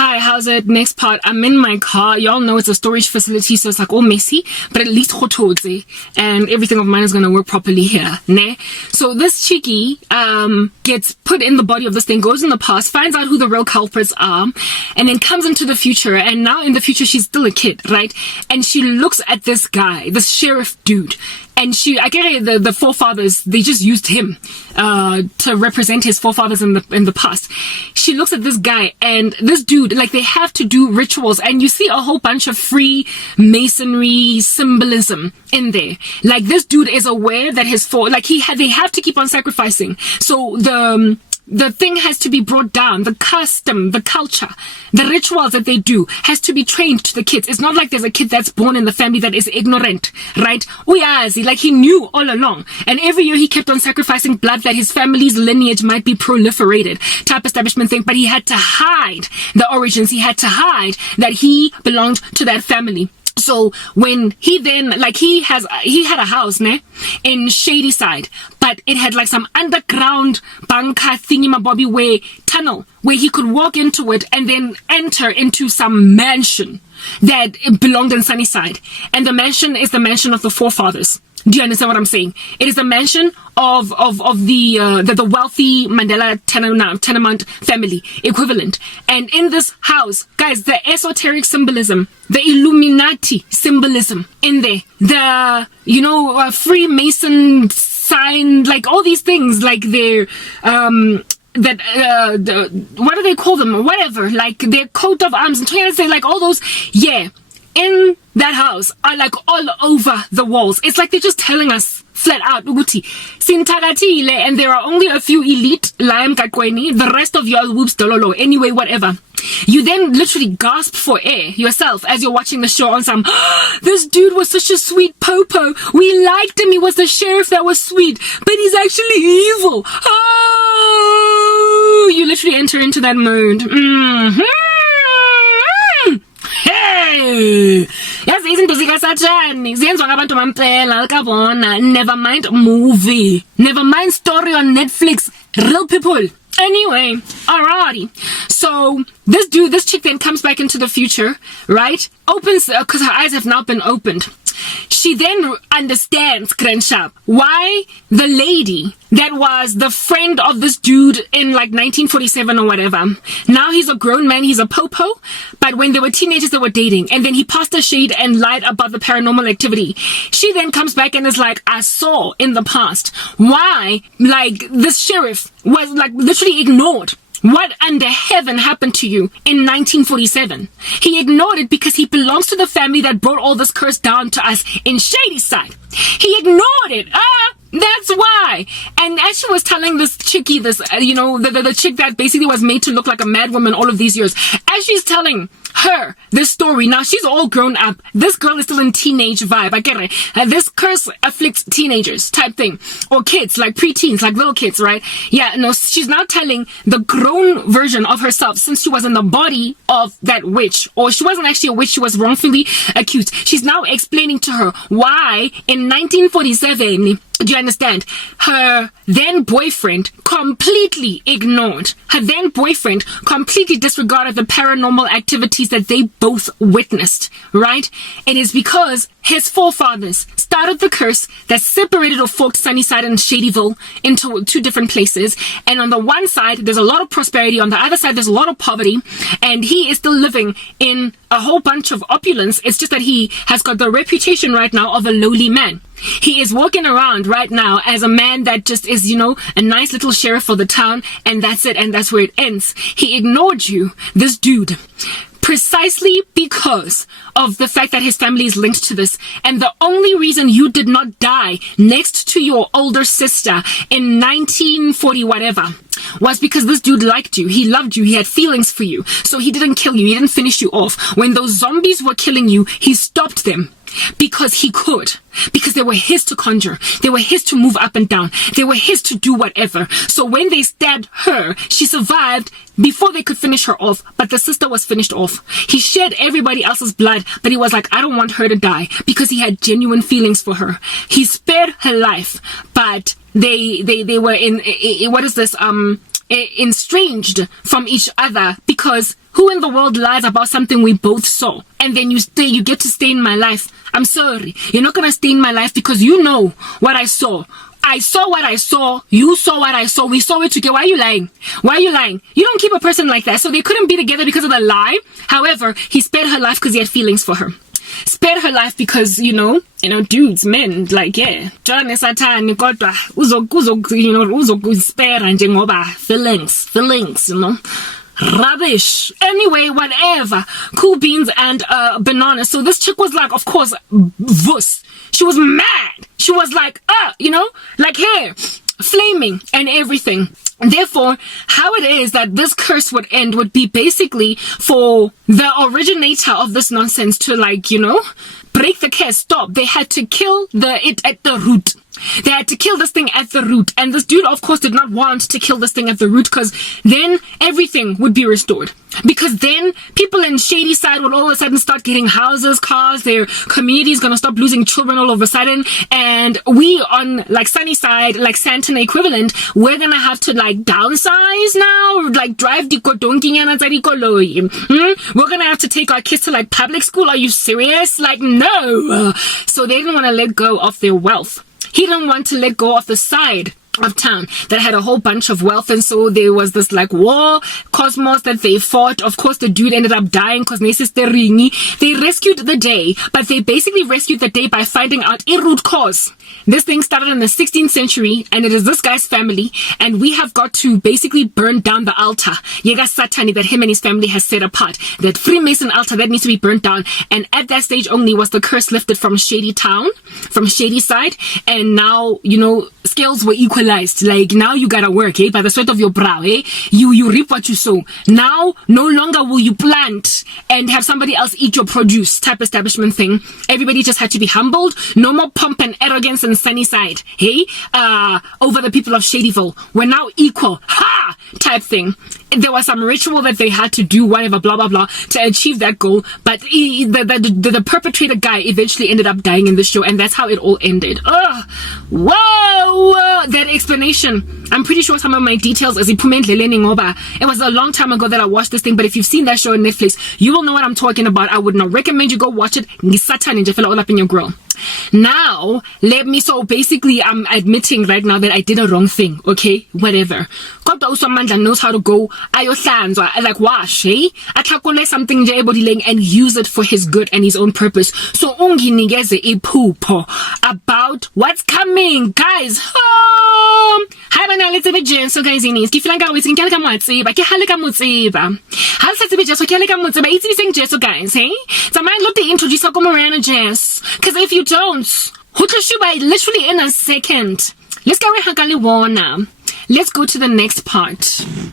Hi, how's it? Next part. I'm in my car. Y'all know it's a storage facility, so it's like all messy, but at least hotodze, and everything of mine is gonna work properly here. Ne? So this chickie gets put in the body of this thing, goes in the past, finds out who the real culprits are, and then comes into the future. And now in the future, she's still a kid, right? And she looks at this guy, this sheriff dude. And I get the forefathers, they just used him to represent his forefathers in the past. She looks at this guy and this dude, like they have to do rituals, and you see a whole bunch of free masonry symbolism in there. Like this dude is aware that they have to keep on sacrificing. So the thing has to be brought down. The custom, the culture, the rituals that they do has to be trained to the kids. It's not like there's a kid that's born in the family that is ignorant, right? Uyazi, like he knew all along. And every year he kept on sacrificing blood that his family's lineage might be proliferated type establishment thing. But he had to hide the origins. He had to hide that he belonged to that family. So when he then, like he had a house, ne, in Shady Side, but it had like some underground bunker thingy-mabobby tunnel where he could walk into it and then enter into some mansion that belonged in Sunnyside. And the mansion is the mansion of the forefathers. Do you understand what I'm saying? It is a mansion of the wealthy Mandela tenement family equivalent. And in this house, guys, the esoteric symbolism, the Illuminati symbolism in there, the Freemason sign, like all these things, like they're what do they call them? Whatever, like their coat of arms and trying to say like all those, yeah. In that house are like all over the walls. It's like they're just telling us flat out, Uguti, Sintagatile, and there are only a few elite, Laim Kakweni, the rest of y'all whoops dololo, anyway, whatever. You then literally gasp for air yourself as you're watching the show on some, this dude was such a sweet popo. We liked him. He was the sheriff that was sweet, but he's actually evil. Oh, you literally enter into that mode. Hey, yazi izinto zikasatshani zenziwa ngabantu mampela likabona. Never mind movie, never mind story on Netflix, real people. Anyway, alrighty. So this chick then comes back into the future, right? Opens, because her eyes have now been opened. She then understands, Crenshaw, why the lady that was the friend of this dude in like 1947 or whatever, now he's a grown man, he's a popo, but when they were teenagers they were dating, and then he passed a shade and lied about the paranormal activity. She then comes back and is like, I saw in the past why like this sheriff was like literally ignored. What under heaven happened to you in 1947? He ignored it because he belongs to the family that brought all this curse down to us in Shady Side. He ignored it. That's why. And as she was telling this chickie, this, the chick that basically was made to look like a mad woman all of these years, as she's telling her this story, now she's all grown up. This girl is still in teenage vibe. I get it. This curse afflicts teenagers type thing. Or kids, like preteens, like little kids, right? Yeah, no, she's now telling the grown version of herself since she was in the body of that witch. Or she wasn't actually a witch, she was wrongfully accused. She's now explaining to her why in 1947, do you understand? Her then boyfriend completely ignored. Her then boyfriend completely disregarded the paranormal activities that they both witnessed, right? It is because his forefathers started the curse that separated or forked Sunnyside and Shadyville into two different places. And on the one side, there's a lot of prosperity. On the other side, there's a lot of poverty. And he is still living in a whole bunch of opulence. It's just that he has got the reputation right now of a lowly man. He is walking around right now as a man that just is, a nice little sheriff for the town, and that's it, and that's where it ends. He ignored you, this dude, precisely because of the fact that his family is linked to this. And the only reason you did not die next to your older sister in 1940 whatever was because this dude liked you. He loved you. He had feelings for you. So he didn't kill you. He didn't finish you off. When those zombies were killing you, he stopped them. Because he could. Because they were his to conjure. They were his to move up and down. They were his to do whatever. So when they stabbed her, she survived before they could finish her off. But the sister was finished off. He shed everybody else's blood, but he was like, I don't want her to die. Because he had genuine feelings for her. He spared her life. But they were in, what is this, estranged from each other because Who in the world lies about something we both saw? And then you get to stay in my life. I'm sorry. You're not gonna stay in my life because you know what I saw. I saw what I saw. You saw what I saw. We saw it together. Why are you lying? Why are you lying? You don't keep a person like that. So they couldn't be together because of the lie. However, he spared her life because he had feelings for her. Spared her life because, dudes, men, like, yeah. John Satani kodwa uzokuspera njengoba feelings, Rubbish. Anyway, whatever. Cool beans and bananas. So this chick was like, of course, vuss. She was mad. She was like, like hair, flaming and everything. Therefore, how it is that this curse would end would be basically for the originator of this nonsense to break the curse, stop. They had to kill it at the root. They had to kill this thing at the root. And this dude, of course, did not want to kill this thing at the root because then everything would be restored. Because then people in Shady Side would all of a sudden start getting houses, cars, their community is going to stop losing children all of a sudden. And we on Sunny Side, Santana equivalent, we're going to have to downsize now, drive the kodonkinyana tsa dikoloi. We're going to have to take our kids to public school. Are you serious? No. So they didn't want to let go of their wealth. He didn't want to let go of the side of town that had a whole bunch of wealth, and so there was this war cosmos that they fought. Of course, the dude ended up dying because they rescued the day, but they basically rescued the day by finding out a root cause. This thing started in the 16th century, and it is this guy's family, and we have got to basically burn down the altar Yega Satani that him and his family has set apart. That Freemason altar that needs to be burnt down, and at that stage only was the curse lifted from Shady Town, from Shady Side, and now scales were equalized. Now you gotta work, by the sweat of your brow, you reap what you sow. Now no longer will you plant and have somebody else eat your produce type establishment thing. Everybody just had to be humbled. No more pomp and arrogance and Sunny Side, over the people of Shadyville. We're now equal, type thing. There was some ritual that they had to do, whatever, blah blah blah, to achieve that goal. But the perpetrator guy eventually ended up dying in the show, and that's how it all ended. Whoa, that explanation. I'm pretty sure some of my details as it was a long time ago that I watched this thing, but if you've seen that show on Netflix, you will know what I'm talking about. I would not recommend you go watch it. Satan all up in your grill. Now, so basically I'm admitting right now that I did a wrong thing, okay? Whatever. Kodwa uSamandla knows how to go ayohlanzwa, wash, atlakole something nje ebodileng and use it for his good and his own purpose. So unginikeze iphupho about what's coming, guys. Hi bana, let's have a jam. So guys, ke feel like we can ka motseba ke hale ka motseba ha se tsebe jeso ke hale ka motseba itse seng jeso guys, tsamaya lo te introduce ko Morana Jess, because if you don't, who to shoot by literally in a second. Let's go to the next part.